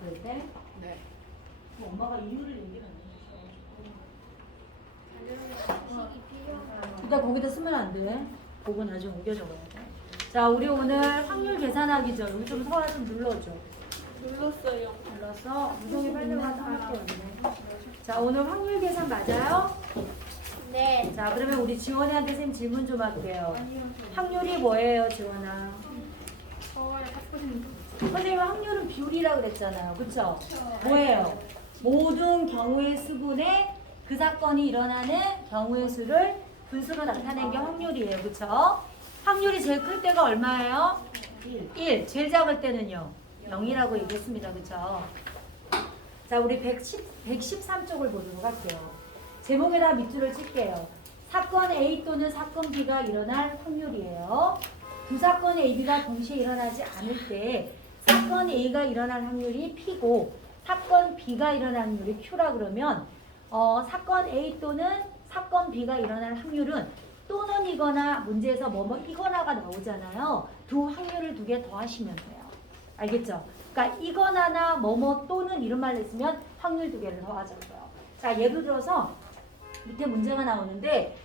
그럴 때? 네. 그럼 엄마가 이유를 얘기를 안 해. 일단 거기다 쓰면 안 돼. 그거 나중에 옮겨 적어야 돼. 자, 우리 오늘 확률 계산하기죠. 여기 좀 서아 좀 눌러줘. 눌렀어요. 눌렀어? 무성이 빨리 와서 할게 없네. 자, 오늘 확률 계산 맞아요? 네. 자, 그러면 우리 지원이한테 선생님 질문 좀 할게요. 확률이 뭐예요, 지원아? 선생님 확률은 비율이라고 그랬잖아요. 그쵸? 뭐예요? 모든 경우의 수분에 그 사건이 일어나는 경우의 수를 분수로 나타낸 게 확률이에요. 그쵸? 확률이 제일 클 때가 얼마예요? 1. 제일 작을 때는요? 0이라고 얘기했습니다. 그쵸? 자, 우리 113쪽을 보도록 할게요. 제목에다 밑줄을 칠게요. 사건 A 또는 사건 B가 일어날 확률이에요. 두 사건 A, B가 동시에 일어나지 않을 때 사건 A가 일어날 확률이 P고 사건 B가 일어날 확률이 Q라 그러면 사건 A 또는 사건 B가 일어날 확률은 또는 이거나 문제에서 뭐뭐 이거나가 나오잖아요. 두 확률을 두 개 더하시면 돼요. 알겠죠? 그러니까 이거나나 뭐뭐 또는 이런 말을 쓰면 확률 두 개를 더하자고요. 자, 예를 들어서 밑에 문제가 나오는데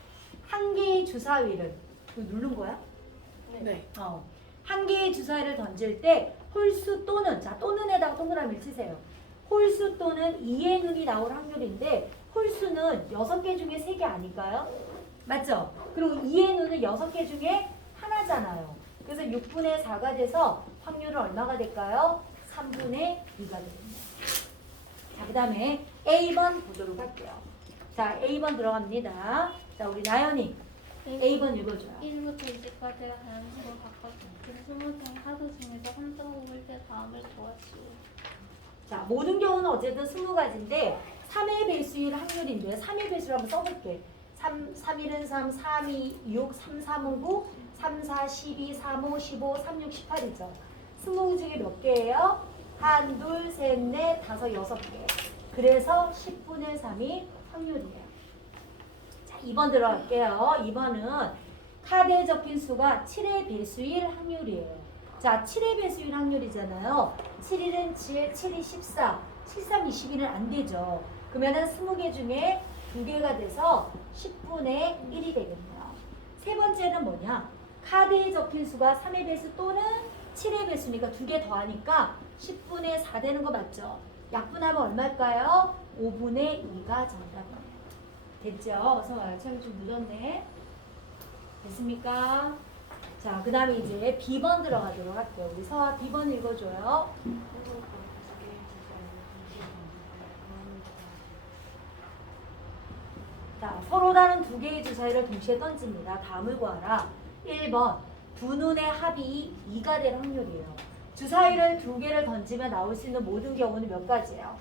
한 개의 주사위를 이거 누른 거야? 네. 한 개의 주사위를 던질 때 홀수 또는 자 또는에다가 동그라미를 치세요. 홀수 또는 2의 눈이 나올 확률인데 홀수는 6개 중에 3개 아닐까요? 맞죠? 그리고 2의 눈은 6개 중에 하나잖아요. 그래서 6분의 4가 돼서 확률은 얼마가 될까요? 3분의 2가 됩니다. 자, 그 다음에 A번 보도록 할게요. 자, A번 들어갑니다. 자, 우리 나연이 A번 읽어줘요. 1부터 20까지가 자연수로 바꿔서 그 20개 카드 중에서 3점 뽑을 때 다음을 더하시오. 자, 모든 경우는 어쨌든 20가지인데 3의 배수일 확률인데 3의 배수를 한번 써볼게. 3, 1은 3, 3, 2, 6, 3, 3은 9, 3, 4, 12, 3, 5, 15, 3, 6, 18이죠. 20 중에 몇 개예요? 1, 2, 3, 4, 5, 6개. 그래서 10분의 3이 확률이에요. 자, 2번 들어갈게요. 2번은 카드에 적힌 수가 7의 배수일 확률이에요. 자, 7의 배수일 확률이잖아요. 7일은 7, 7이 14, 7, 3, 21은 안 되죠. 그러면은 20개 중에 2개가 돼서 10분의 1이 되겠네요. 세 번째는 뭐냐? 카드에 적힌 수가 3의 배수 또는 7의 배수니까 2개 더하니까 10분의 4 되는 거 맞죠? 약분하면 얼마일까요? 5분의 2가 정답입니다. 됐죠? 어서 와요. 참 좀 늦었네. 됐습니까? 자, 그 다음에 이제 B번 들어가도록 할게요. 우리 서아 B번 읽어줘요. 자, 서로 다른 두 개의 주사위를 동시에 던집니다. 다음을 구하라. 1번, 두 눈의 합이 2가 될 확률이에요. 주사위를 두 개를 던지면 나올 수 있는 모든 경우는 몇 가지예요?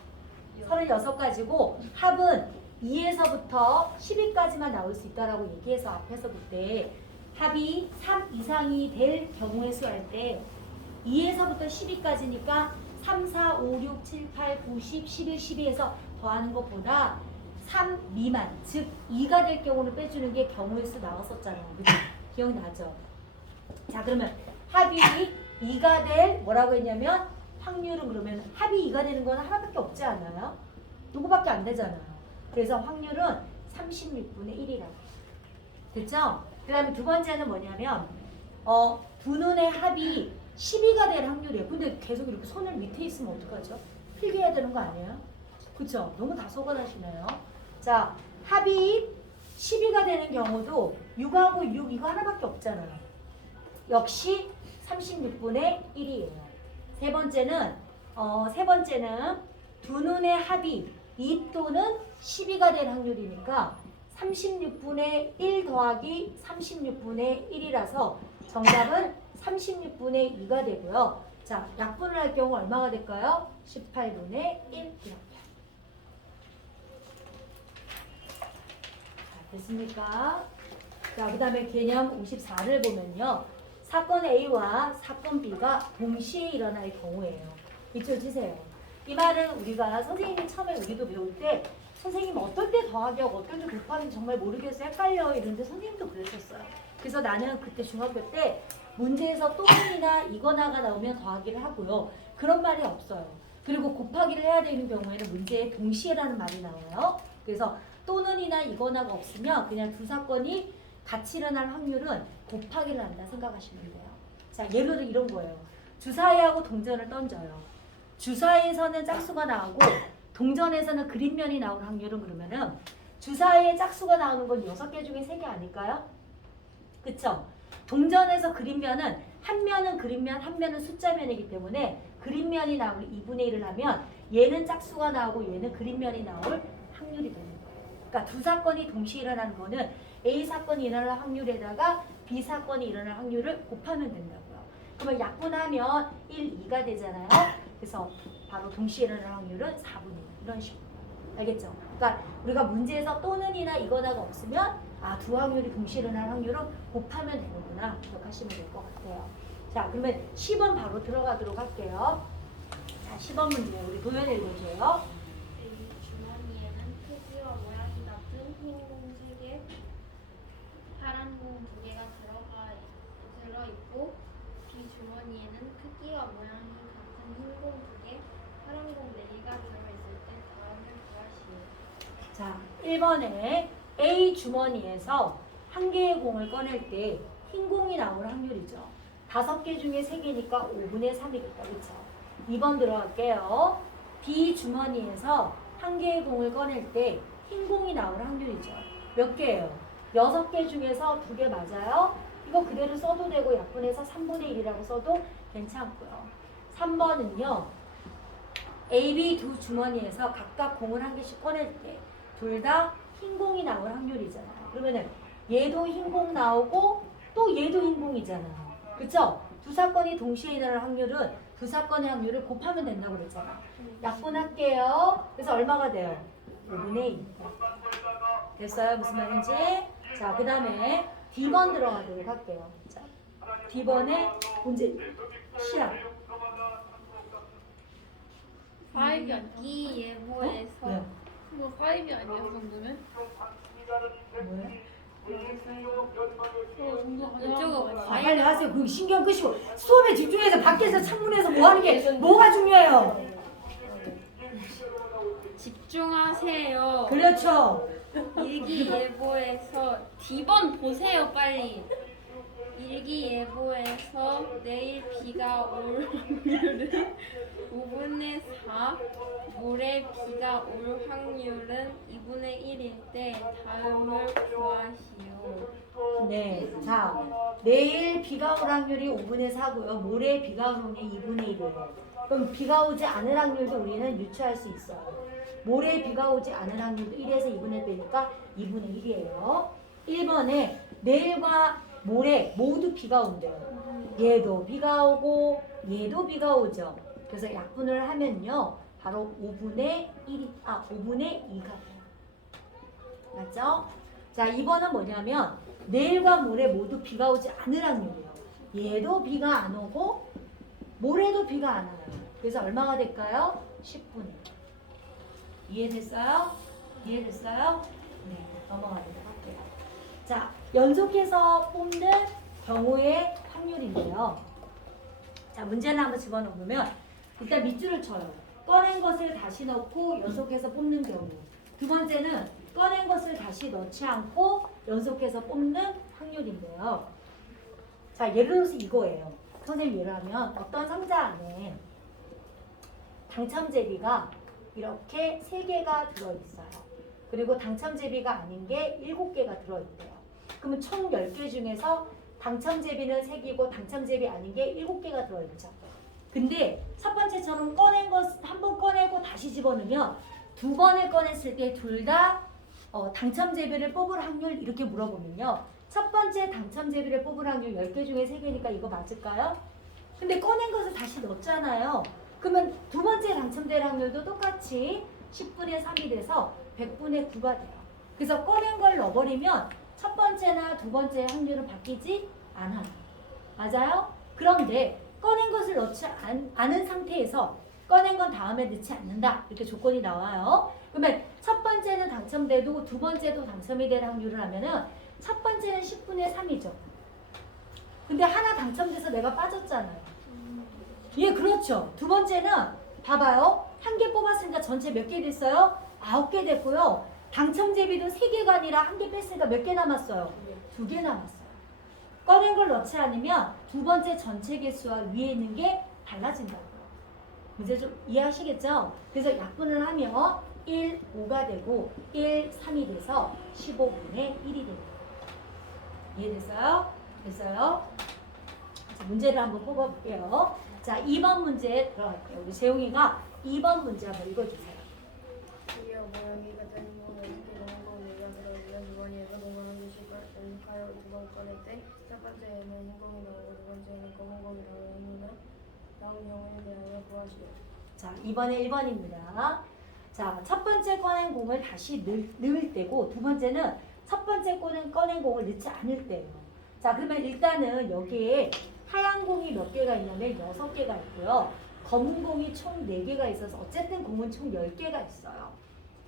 36가지고 합은 2에서부터 10위까지만 나올 수 있다라고 얘기해서 앞에서 그때 합이 3 이상이 될 경우의 수 할 때 2에서부터 10위까지니까 3, 4, 5, 6, 7, 8, 9, 10, 11, 12에서 더하는 것보다 3 미만, 즉 2가 될 경우를 빼주는 게 경우의 수 나왔었잖아요. 그죠? 기억나죠? 자, 그러면 합이 2가 될 뭐라고 했냐면 확률은 그러면 합이 2가 되는 건 하나밖에 없지 않아요? 누구밖에 안 되잖아요. 그래서 확률은 36분의 1이라고. 됐죠? 그 다음에 두 번째는 뭐냐면 두 눈의 합이 12가 될 확률이에요. 근데 계속 이렇게 손을 밑에 있으면 어떡하죠? 필기해야 되는 거 아니에요? 그쵸? 너무 다소곤하시네요. 자, 합이 12가 되는 경우도 6하고 6 이거 하나밖에 없잖아요. 역시 36분의 1이에요. 세 번째는 두 눈의 합이 2 또는 12가 될 확률이니까 36분의 1 더하기 36분의 1이라서 정답은 36분의 2가 되고요. 자, 약분을 할 경우 얼마가 될까요? 18분의 1 이렇게. 됐습니까? 자, 그 다음에 개념 54를 보면요. 사건 A와 사건 B가 동시에 일어날 경우예요. 이쪽 주세요. 이 말은 우리가 선생님이 처음에 우리도 배울 때 선생님 어떨 때 더하기 하고 어떨 때 곱하기 정말 모르겠어요. 헷갈려. 이런데 선생님도 그랬었어요. 그래서 나는 그때 중학교 때 문제에서 또는이나 이거나가 나오면 더하기를 하고요. 그런 말이 없어요. 그리고 곱하기를 해야 되는 경우에는 문제에 동시에라는 말이 나와요. 그래서 또는이나 이거나가 없으면 그냥 두 사건이 같이 일어날 확률은 곱하기를 한다 생각하시면 돼요. 자, 예를 들어 이런 거예요. 주사위하고 동전을 던져요. 주사위에서는 짝수가 나오고 동전에서는 그림면이 나올 확률은 그러면은 주사위에 짝수가 나오는 건 6개 중에 3개 아닐까요? 그쵸? 동전에서 그림면은 한 면은 그림면, 한 면은 숫자면이기 때문에 그림면이 나올 2분의 1을 하면 얘는 짝수가 나오고 얘는 그림면이 나올 확률이 되는 거예요. 그러니까 두 사건이 동시에 일어나는 거는 A 사건이 일어날 확률에다가 B 사건이 일어날 확률을 곱하면 된다고요. 그러면 약분하면 1, 2가 되잖아요. 그래서 바로 동시에 일어날 확률은 4분의 1 이런 식으로. 알겠죠? 그러니까 우리가 문제에서 또는이나 이거나가 없으면 두 확률이 동시에 일어날 확률은 곱하면 되는구나 기억하시면 될 것 같아요. 자, 그러면 10번 바로 들어가도록 할게요. 자, 10번 문제 우리 도연 읽어줘요. 이 주머니에는 크기와 모양이 같은 흰 공 3개, 파란 공 2개가 들어있고 B 주머니에는 크기와 모양이 같은 흰 공 2개, 파란 공 4개가 들어있을 때 다음을 구하시오. 자, 1번에 A 주머니에서 한 개의 공을 꺼낼 때 흰 공이 나올 확률이죠. 5개 중에 3개니까 5분의 3이겠다. 그렇죠? 2번 들어갈게요. B 주머니에서 한 개의 공을 꺼낼 때 흰 공이 나올 확률이죠. 몇 개예요? 6개 중에서 2개 맞아요? 이거 그대로 써도 되고 약분해서 3분의 1이라고 써도 괜찮고요. 3번은요. A, B 두 주머니에서 각각 공을 한 개씩 꺼낼 때 둘 다 흰 공이 나올 확률이잖아요. 그러면은 얘도 흰 공 나오고 또 얘도 흰 공이잖아요. 그쵸? 두 사건이 동시에 일어날 확률은 두 사건의 확률을 곱하면 된다고 그랬잖아. 약분할게요. 그래서 얼마가 돼요? 5분의 2. 됐어요? 무슨 말인지? 자, 그 다음에 D번 들어가도록 할게요. 자, D번에 문제 시작. 파이브 아니야? 이 예보에서 네. 뭐 파이브 아니야? 그 정도면? 뭐야? 이쪽은 빨리 하세요. 그 신경 끄시고 수업에 집중해서 밖에서 창문에서 뭐 하는 게 뭐가 중요해요? 집중하세요. 그렇죠. 일기예보에서 D번 보세요 빨리. 일기예보에서 내일 비가 올 확률은 5분의 4, 모레 비가 올 확률은 2분의 1일 때 다음을 구하시오. 네. 자, 내일 비가 올 확률이 5분의 4고요. 모레 비가 올 확률이 2분의 1이에요. 그럼 비가 오지 않을 확률도 우리는 유추할 수 있어요. 모레 비가 오지 않을 확률도 1에서 2분의 1이니까 2분의 1이에요. 1번에 내일과 모레 모두 비가 온대요. 얘도 비가 오고 얘도 비가 오죠. 그래서 약분을 하면요. 바로 5분의 2가 돼요. 맞죠? 자, 2번은 뭐냐면 내일과 모레 모두 비가 오지 않을 확률이에요. 얘도 비가 안 오고 모레도 비가 안 와요. 그래서 얼마가 될까요? 10분의 1. 이해됐어요? 이해됐어요? 네, 넘어가도록 할게요. 자, 연속해서 뽑는 경우의 확률인데요. 자, 문제를 한번 집어넣으면 일단 밑줄을 쳐요. 꺼낸 것을 다시 넣고 연속해서 뽑는 경우. 두 번째는 꺼낸 것을 다시 넣지 않고 연속해서 뽑는 확률인데요. 자, 예를 들어서 이거예요. 선생님 예를 하면 어떤 상자 안에 당첨제비가 이렇게 3개가 들어있어요. 그리고 당첨제비가 아닌 게 7개가 들어있대요. 그러면 총 10개 중에서 당첨제비는 3개고 당첨제비 아닌 게 7개가 들어있죠. 근데 첫 번째처럼 꺼낸 것 한 번 꺼내고 다시 집어넣으면 두 번을 꺼냈을 때 둘 다 당첨제비를 뽑을 확률 이렇게 물어보면요. 첫 번째 당첨제비를 뽑을 확률 10개 중에 3개니까 이거 맞을까요? 근데 꺼낸 것을 다시 넣었잖아요. 그러면 두 번째 당첨될 확률도 똑같이 10분의 3이 돼서 100분의 9가 돼요. 그래서 꺼낸 걸 넣어버리면 첫 번째나 두 번째 확률은 바뀌지 않아요. 맞아요? 그런데 꺼낸 것을 넣지 않은 상태에서 꺼낸 건 다음에 넣지 않는다. 이렇게 조건이 나와요. 그러면 첫 번째는 당첨돼도 두 번째도 당첨이 될 확률을 하면은 첫 번째는 10분의 3이죠. 근데 하나 당첨돼서 내가 빠졌잖아요. 예, 그렇죠. 두 번째는 봐봐요. 한 개 뽑았으니까 전체 몇 개 됐어요? 9개 됐고요. 당첨제비도 3개가 아니라 한 개 뺐으니까 몇 개 남았어요? 2개 남았어요. 꺼낸 걸 넣지 않으면 두 번째 전체 개수와 위에 있는 게 달라진다고요. 이제 좀 이해하시겠죠? 그래서 약분을 하면 1, 5가 되고 1, 3이 돼서 15분의 1이 됩니다. 이해됐어요? 됐어요? 자, 문제를 한번 뽑아볼게요. 자, 2번 문제 들어갈게요. 우리 재용이가 2번 문제 한번 읽어주세요. 크기와 모양이 같은 인공을 어떻게 농구공을 내가 주머니에서 농구를 주실까요? 두 번 꺼낼 때 첫 번째에는 흰공이 나오고 두 번째에는 검은공이 나온 경우에 대하여 구하시오. 자, 이번에 1번입니다. 자, 첫 번째 꺼낸 공을 다시 넣을 때고 두 번째는 첫 번째 꺼낸 공을 넣지 않을 때예요. 자, 그러면 일단은 여기에 하얀 공이 몇 개가 있냐면 6개가 있고요. 검은 공이 총 4개가 있어서 어쨌든 공은 총 10개가 있어요.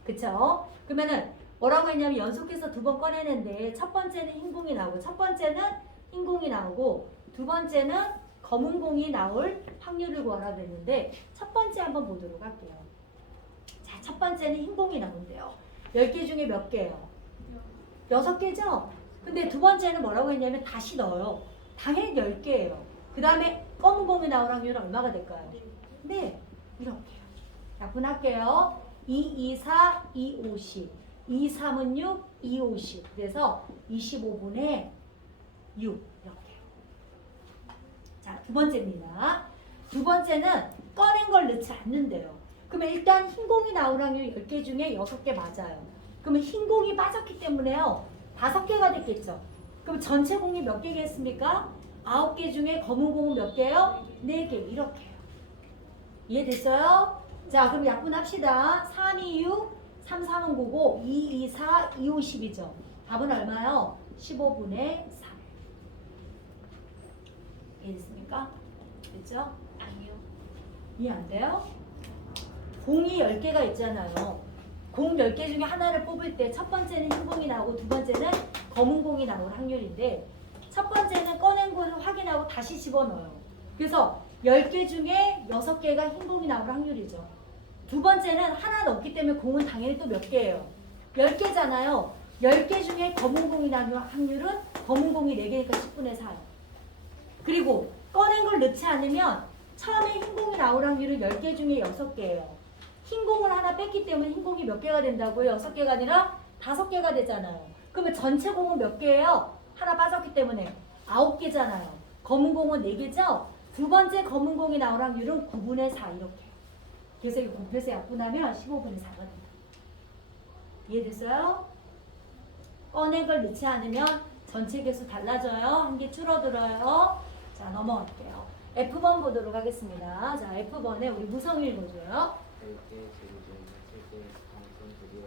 그쵸? 그러면은 뭐라고 했냐면 연속해서 두 번 꺼내는데 첫 번째는 흰 공이 나오고 첫 번째는 흰 공이 나오고 두 번째는 검은 공이 나올 확률을 구하라 그랬는데 첫 번째 한번 보도록 할게요. 자, 첫 번째는 흰 공이 나온대요. 10개 중에 몇 개예요? 6개죠? 근데 두 번째는 뭐라고 했냐면 다시 넣어요. 당연히 10개예요. 그 다음에 검은 공이 나올 확률은 얼마가 될까요? 네, 이렇게요. 약분할게요. 2, 2, 4, 2, 50. 2, 3은 6, 2, 50. 그래서 25분의 6 이렇게요. 자, 두 번째입니다. 두 번째는 꺼낸 걸 넣지 않는데요. 그러면 일단 흰 공이 나올 확률 10개 중에 6개 맞아요. 그러면 흰 공이 빠졌기 때문에요. 5개가 됐겠죠. 그럼 전체 공이 몇 개겠습니까? 9개 중에 검은 공은 몇 개요? 4개. 이렇게요. 이해됐어요? 자, 그럼 약분합시다. 3, 2, 6, 3, 3은 9고 2, 2, 4, 2, 50이죠. 답은 얼마요? 15분의 3. 이해됐습니까? 됐죠? 아니요. 이해 안 돼요? 공이 10개가 있잖아요. 공 10개 중에 하나를 뽑을 때 첫 번째는 흰 공이 나오고 두 번째는 검은 공이 나올 확률인데 첫 번째는 꺼낸 공을 확인하고 다시 집어넣어요. 그래서 10개 중에 6개가 흰 공이 나올 확률이죠. 두 번째는 하나 넣기 때문에 공은 당연히 또 몇 개예요? 10개잖아요. 10개 중에 검은 공이 나올 확률은 검은 공이 4개니까 10분의 4예요. 그리고 꺼낸 걸 넣지 않으면 처음에 흰 공이 나올 확률은 10개 중에 6개예요. 흰 공을 하나 뺐기 때문에 흰 공이 몇 개가 된다고요? 6개가 아니라 5개가 되잖아요. 그러면 전체 공은 몇 개예요? 하나 빠졌기 때문에 9개잖아요. 검은 공은 4개죠? 두 번째 검은 공이 나올 확률은 9분의 4 이렇게. 그래서 이거 곱해서 약분하면 15분의 4가 된다. 이해됐어요? 꺼낸 걸 넣지 않으면 전체 개수 달라져요. 한 개 줄어들어요. 자, 넘어갈게요. F번 보도록 하겠습니다. 자, F번에 우리 무성이 읽어줘요. 10개 제기 중에서 3개 당첨 제기가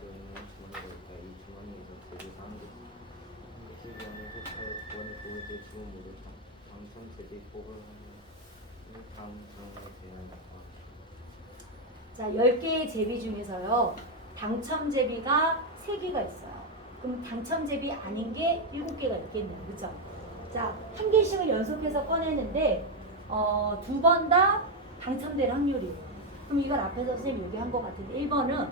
들어있는 주머니가 있다. 이 주머니에서 제기 사항이 있습니다. 주변에서 9번을 뽑을 때 주문 모두 당첨 제기 뽑을 하는 다음 상황에 대한 자, 10개의 제비 중에서요. 당첨 제비가 3개가 있어요. 그럼 당첨 제비 아닌 게 7개가 있겠네요. 그죠? 자, 한 개씩을 연속해서 꺼내는데 두 번 다 당첨될 확률이에요. 그럼 이걸 앞에서 선생님이 얘기한 것 같은데 1번은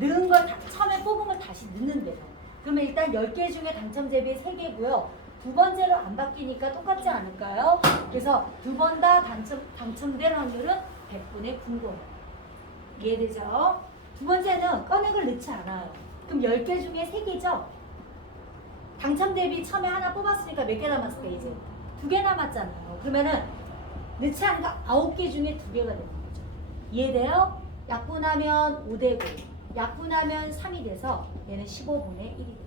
넣은 걸 처음에 뽑은 걸 다시 넣는데요. 그러면 일단 10개 중에 당첨 제비 3개고요. 두 번째로 안 바뀌니까 똑같지 않을까요? 그래서 두 번 다 당첨될 확률은 100분의 9인 거예요. 이해되죠? 두 번째는 꺼낸 걸 넣지 않아요. 그럼 10개 중에 3개죠? 당첨 대비 처음에 하나 뽑았으니까 몇 개 남았을까 이제? 2개 남았잖아요. 그러면은 넣지 않으니까 9개 중에 2개가 되는 거죠. 이해돼요? 약분하면 5되고 약분하면 3이 돼서 얘는 15분의 1이 돼요.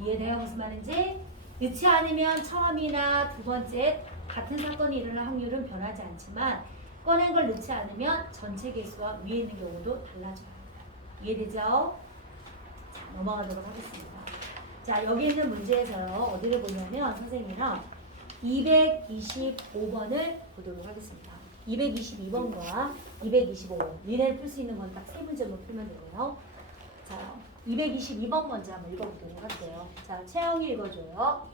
이해돼요? 무슨 말인지? 넣지 않으면 처음이나 두 번째 같은 사건이 일어날 확률은 변하지 않지만 꺼낸 걸 넣지 않으면 전체 개수와 위에 있는 경우도 달라져요. 이해되죠? 자, 넘어가도록 하겠습니다. 자, 여기 있는 문제에서요. 어디를 보냐면 선생님이랑 225번을 보도록 하겠습니다. 222번과 225번. 니네를 풀 수 있는 건 딱 3문제만 풀면 되고요. 자, 222번 먼저 한번 읽어보도록 할게요. 자, 채영이 읽어줘요.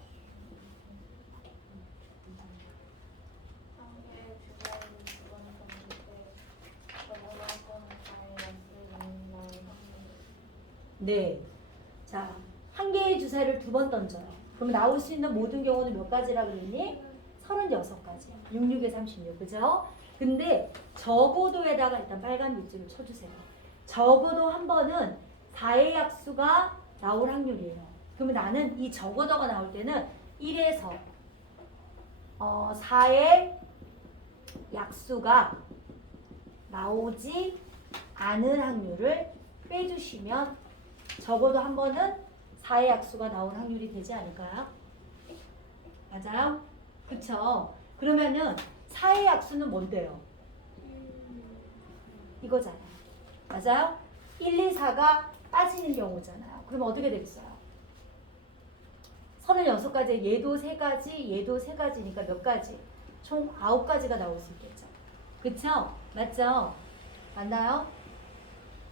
상의 주사위를 두번 던질 때 네. 자, 한 개의 주사위를 두 번 던져요. 그럼 나올 수 있는 모든 경우는 몇 가지라고 그랬니? 36가지. 66에 36. 그죠? 근데 적어도에다가 일단 빨간 밑줄을 쳐주세요. 적어도 한 번은 4의 약수가 나올 확률이에요. 그러면 나는 이 적어도가 나올 때는 1에서 4의 약수가 나오지 않을 확률을 빼주시면 적어도 한 번은 4의 약수가 나올 확률이 되지 않을까요? 맞아요? 그쵸? 그러면은 4의 약수는 뭔데요? 이거잖아요. 맞아요? 1, 2, 4가 빠지는 경우잖아요. 그러면 어떻게 되겠어요? 36가지에 얘도 3가지, 얘도 3가지니까 몇 가지? 총 9가지가 나올 수 있겠죠. 그쵸? 맞죠? 맞나요?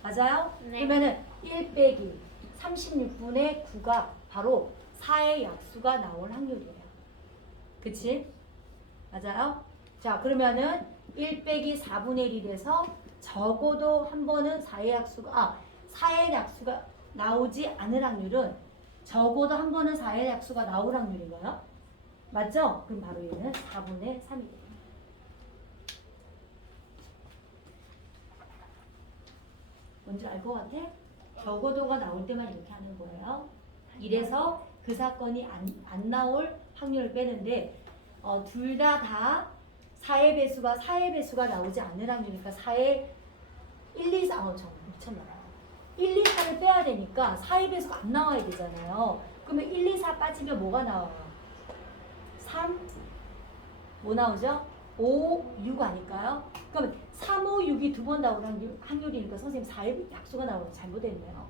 맞아요? 네. 그러면은 1 빼기 36분의 9가 바로 4의 약수가 나올 확률이에요. 그치? 맞아요? 자, 그러면은 1 빼기 4분의 1이 돼서 적어도 한 번은 4의 약수가 나오지 않을 확률은 적어도 한 번은 4의 약수가 나올 확률인가요? 맞죠? 그럼 바로 얘는 4분의 3이 돼요. 뭔지 알 것 같아? 적어도가 나올 때만 이렇게 하는 거예요. 이래서 그 사건이 안 나올 확률을 빼는데 둘 다 4의 배수가 나오지 않을 확률이니까 4의 1, 2, 4 정말 미쳤나봐요. 1, 2, 4를 빼야 되니까 4의 배수가 안 나와야 되잖아요. 그러면 1, 2, 4 빠지면 뭐가 나와요? 3? 뭐 나오죠? 5, 6 아닐까요? 그러면 3, 5, 6이 두 번 나올 확률이니까 선생님 4의 약수가 나오는 거 잘못했네요.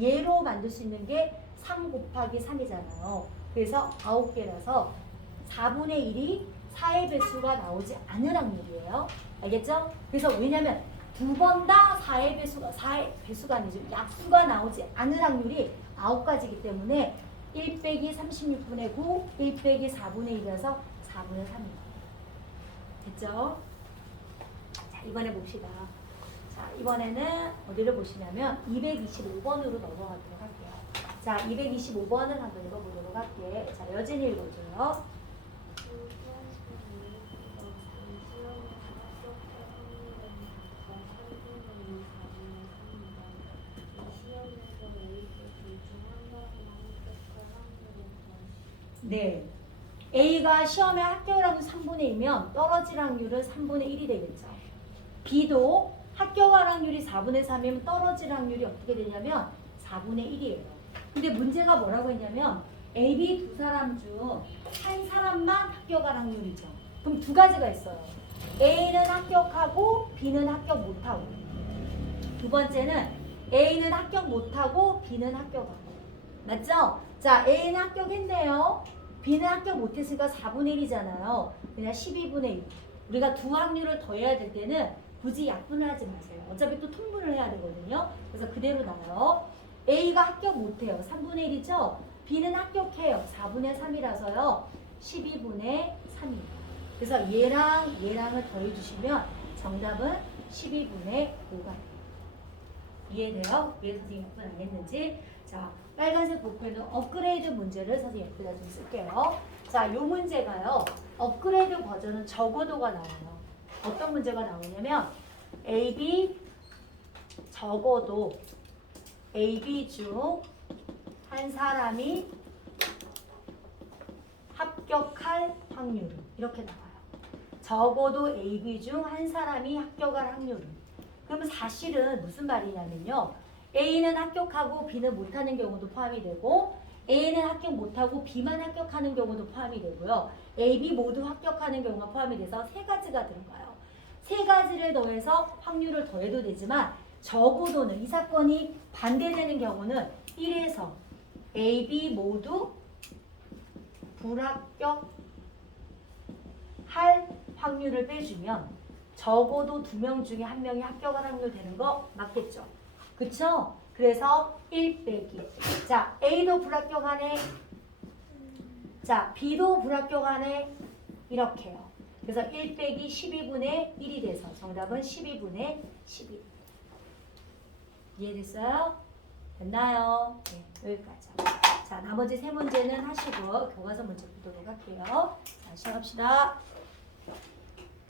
얘로 만들 수 있는 게 3 곱하기 3이잖아요. 그래서 9개라서 4분의 1이 4의 배수가 나오지 않을 확률이에요. 알겠죠? 그래서 왜냐면 두 번 다 4의 배수가 아니죠. 약수가 나오지 않을 확률이 9가지이기 때문에 1 빼기 36분의 9, 1 빼기 4분의 1이라서 4분의 3이에요. 됐죠? 자, 이번에 봅시다. 자, 이번에는 어디를 보시냐면 225번으로 넘어가도록 할게요. 자, 225번을 한번 읽어보도록 할게요. 자, 여진이 읽어줘요. 네. A가 시험에 합격을 하면 3분의 2면 떨어질 확률은 3분의 1이 되겠죠. B도 합격할 확률이 4분의 3이면 떨어질 확률이 어떻게 되냐면 4분의 1이에요. 근데 문제가 뭐라고 했냐면 A, B 두 사람 중 한 사람만 합격할 확률이죠. 그럼 두 가지가 있어요. A는 합격하고 B는 합격 못하고. 두 번째는 A는 합격 못하고 B는 합격하고. 맞죠? 자, A는 합격했네요. B는 합격 못했으니까 4분의 1이잖아요. 그냥 12분의 1. 우리가 두 확률을 더해야 될 때는 굳이 약분을 하지 마세요. 어차피 또 통분을 해야 되거든요. 그래서 그대로 나와요. A가 합격 못해요. 3분의 1이죠? B는 합격해요. 4분의 3이라서요. 12분의 3입니다. 그래서 얘랑을 더해주시면 정답은 12분의 5가 돼요. 이해돼요? 왜 선생님이 약분 안 했는지. 자, 빨간색 복표는 업그레이드 문제를 선생님 여기다 좀 쓸게요. 자, 이 문제가요. 업그레이드 버전은 적어도가 나와요. 어떤 문제가 나오냐면 A, B 적어도 A, B 중 한 사람이 합격할 확률은 이렇게 나와요. 적어도 A, B 중 한 사람이 합격할 확률은. 그러면 사실은 무슨 말이냐면요. A는 합격하고 B는 못하는 경우도 포함이 되고 A는 합격 못하고 B만 합격하는 경우도 포함이 되고요. A, B 모두 합격하는 경우가 포함이 돼서 세 가지가 들어가요. 세 가지를 더해서 확률을 더해도 되지만 적어도는 이 사건이 반대되는 경우는 1에서 A, B 모두 불합격할 확률을 빼주면 적어도 2명 중에 1명이 합격할 확률 되는 거 맞겠죠? 그쵸? 그래서 1 빼기. 자, A도 불합격하네. 자, B도 불합격하네. 이렇게요. 그래서 1 빼기 12분의 1이 돼서 정답은 12분의 12. 이해됐어요? 됐나요? 네, 여기까지. 자, 나머지 세 문제는 하시고 교과서 문제 보도록 할게요. 자, 시작합시다.